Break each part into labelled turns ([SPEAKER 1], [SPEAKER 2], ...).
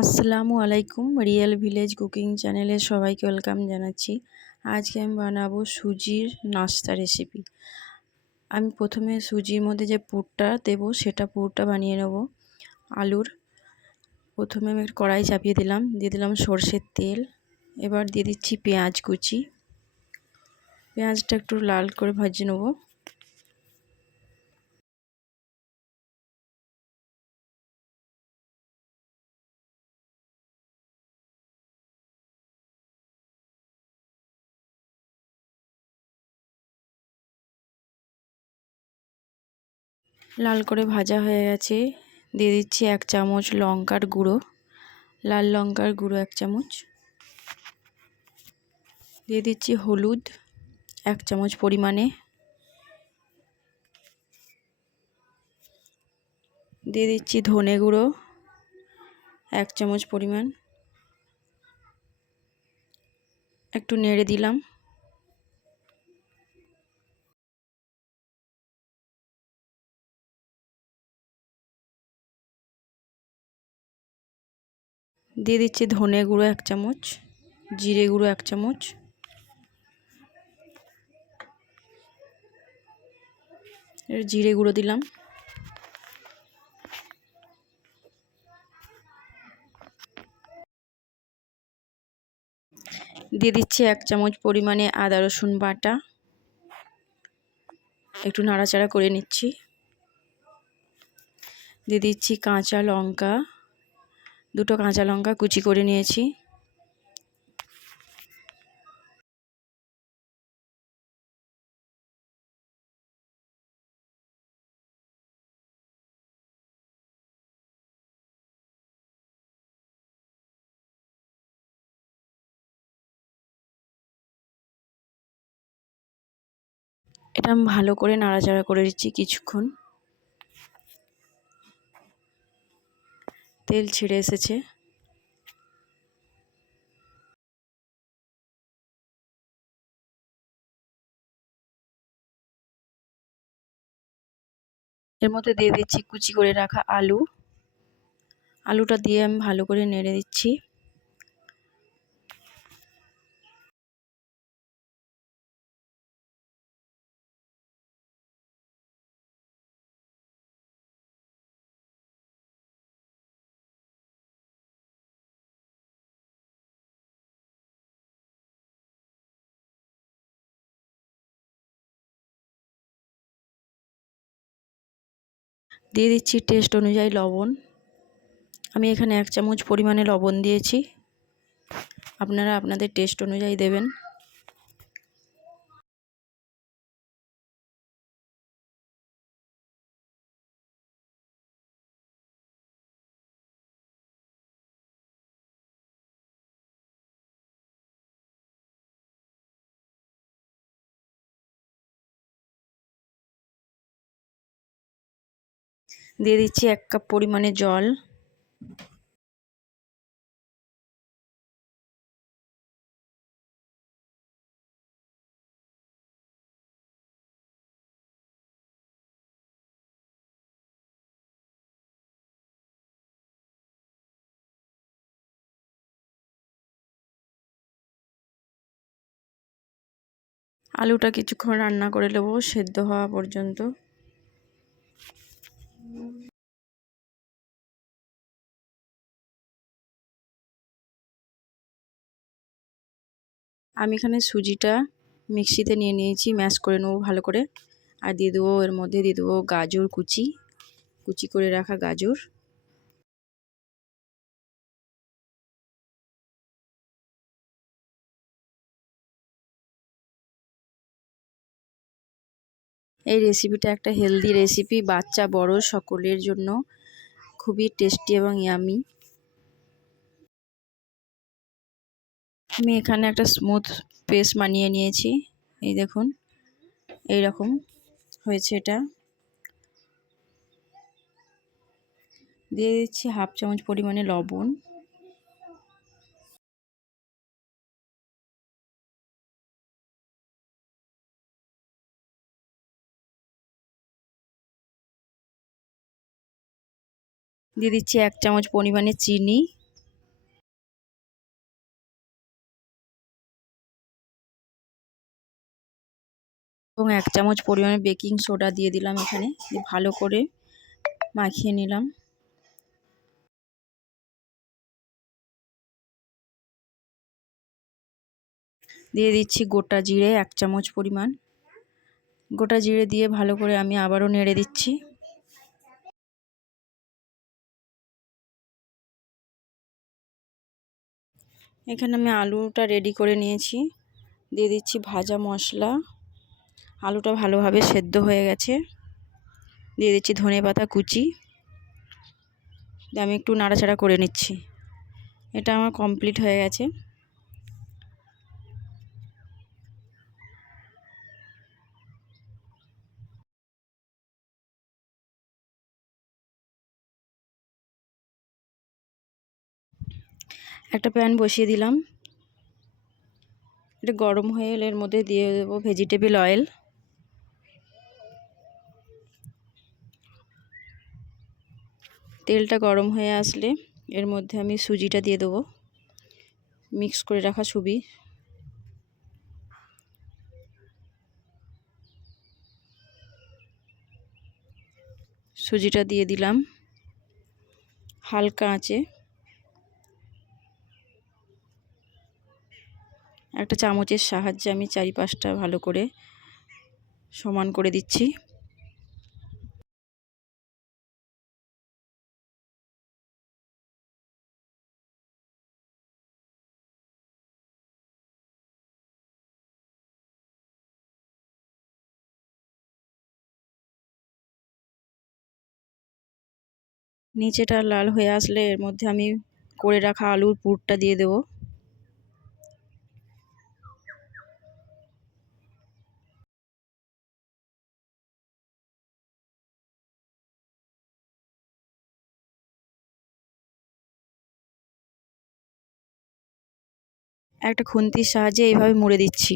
[SPEAKER 1] আসসালামু আলাইকুম, real village cooking চ্যানেলে সবাইকে ওয়েলকাম জানাচ্ছি। আজকে আমি বানাবো সুজির নাস্তা রেসিপি। আমি প্রথমে সুজির মধ্যে যে পুরটা দেবো, সেটা পুরটা বানিয়ে নেব আলুর। প্রথমে আমি কড়াই চাপিয়ে দিলাম, দিয়ে দিলাম সর্ষের তেল। এবার দিয়ে দিচ্ছি পেঁয়াজ কুচি। পেঁয়াজটা একটু লাল করে ভাজিয়ে নেব। লাল করে ভাজা হয়ে গেছে। দিয়ে দিচ্ছি এক চামচ লঙ্কার গুঁড়ো। লাল লঙ্কার গুঁড়ো এক চামচ। দিয়ে দিচ্ছি হলুদ এক চামচ পরিমাণে। দিয়ে দিচ্ছি ধনে গুঁড়ো এক চামচ পরিমাণ। একটু নেড়ে দিলাম। দিয়ে দিচ্ছি ধনে গুঁড়ো এক চামচ, জিরে গুঁড়ো এক চামচ। জিরে গুঁড়ো দিলাম। দিয়ে দিচ্ছি এক চামচ পরিমাণে আদা, রসুন বাটা। একটু নাড়াচাড়া করে নিচ্ছি। দিয়ে দিচ্ছি কাঁচা লঙ্কা। দুটো কাঁচা লঙ্কা কুচি করে নিয়েছি। এটা আমি ভালো করে নাড়াচাড়া করে দিচ্ছি কিছুক্ষণ। তেল ছিঁড়ে এসেছে। এর মধ্যে দিয়ে দিচ্ছি কুচি করে রাখা আলু। আলুটা দিয়ে আমি ভালো করে নেড়ে দিচ্ছি। দিয়ে দিচ্ছি টেস্ট অনুযায়ী লবণ। আমি এখানে এক চামচ পরিমাণে লবণ দিয়েছি। আপনারা আপনাদের টেস্ট অনুযায়ী দেবেন। দিয়ে দিচ্ছি এক কাপ পরিমাণে জল। আলুটা কিছুক্ষণ রান্না করে নেব সেদ্ধ হওয়া পর্যন্ত। আমি এখানে সুজিটা মিক্সিতে নিয়ে নিয়েছি, ম্যাশ করে নেব ভালো করে। আর দিয়ে দেবো এর মধ্যে, দিয়ে দেবো গাজর কুচি। কুচি করে রাখা গাজর। এই রেসিপিটা একটা হেলদি রেসিপি বাচ্চা, বড় সকলের জন্য। খুবই টেস্টি এবং ইয়ামি আমি এখানে একটা স্মুথ পেস্ট বানিয়ে নিয়েছি। এই দেখুন এই রকম হয়েছে এটা। দিয়ে দিচ্ছি হাফ চামচ পরিমাণে লবণ। দিয়ে দিচ্ছি এক চামচ পরিমাণে চিনি। এবং এক চামচ পরিমাণে বেকিং সোডা দিয়ে দিলাম এখানে ভালো করে মাখিয়ে নিলাম। দিয়ে দিচ্ছি গোটা জিরে এক চামচ পরিমাণ। গোটা জিরে দিয়ে ভালো করে আমি আবারও নেড়ে দিচ্ছি। এখানে আমি আলুটা রেডি করে নিয়েছি। দিয়ে দিচ্ছি ভাজা মশলা। আলুটা ভালোভাবে সেদ্ধ হয়ে গেছে। দিয়ে দিচ্ছি ধনে পাতা কুচি। আমি একটু নাড়াচাড়া করে নিচ্ছি। এটা আমার কমপ্লিট হয়ে গেছে। একটা প্যান বসিয়ে দিলাম। এটা গরম হয়ে এলে এর মধ্যে দিয়ে দেবো ভেজিটেবিল অয়েল। তেলটা গরম হয়ে আসলে এর মধ্যে আমি সুজিটা দিয়ে দেবো। মিক্স করে রাখা ছবি সুজিটা দিয়ে দিলাম। হালকা আঁচে। একটা চামচের সাহায্যে আমি চারিপাশটা ভালো করে সমান করে দিচ্ছি। নিচেটা লাল হয়ে আসলে এর মধ্যে আমি করে রাখা আলুর পুরটা দিয়ে দেবো। একটা খুন্তির সাহায্যে এইভাবে মুড়ে দিচ্ছি।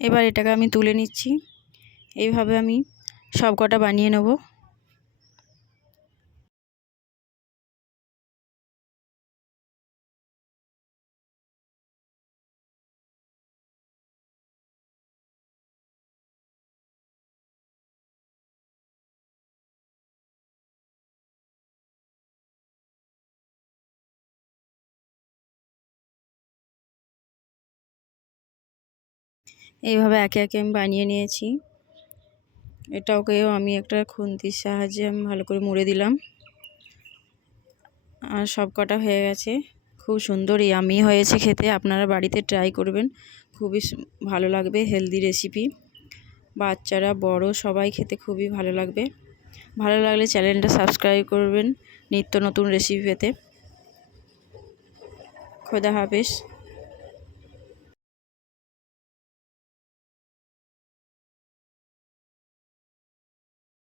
[SPEAKER 1] এবার এটাকে আমি তুলে নিচ্ছি। এইভাবে আমি সব কটা বানিয়ে নেব। এইভাবে একে একে আমি বানিয়ে নিয়েছি। এটাকেও আমি একটা খুন্তির সাহায্যে আমি ভালো করে মুড়ে দিলাম। আর সব কটা হয়ে গেছে। খুব সুন্দর ইয়ামি হয়েছে খেতে। আপনারা বাড়িতে ট্রাই করবেন। খুবই ভালো লাগবে হেলদি রেসিপি বাচ্চারা, বড়, সবাই খেতে খুবই ভালো লাগবে। ভালো লাগলে চ্যানেলটা সাবস্ক্রাইব করবেন। নিত্য নতুন রেসিপি পেতে। খোদা হাফেজ।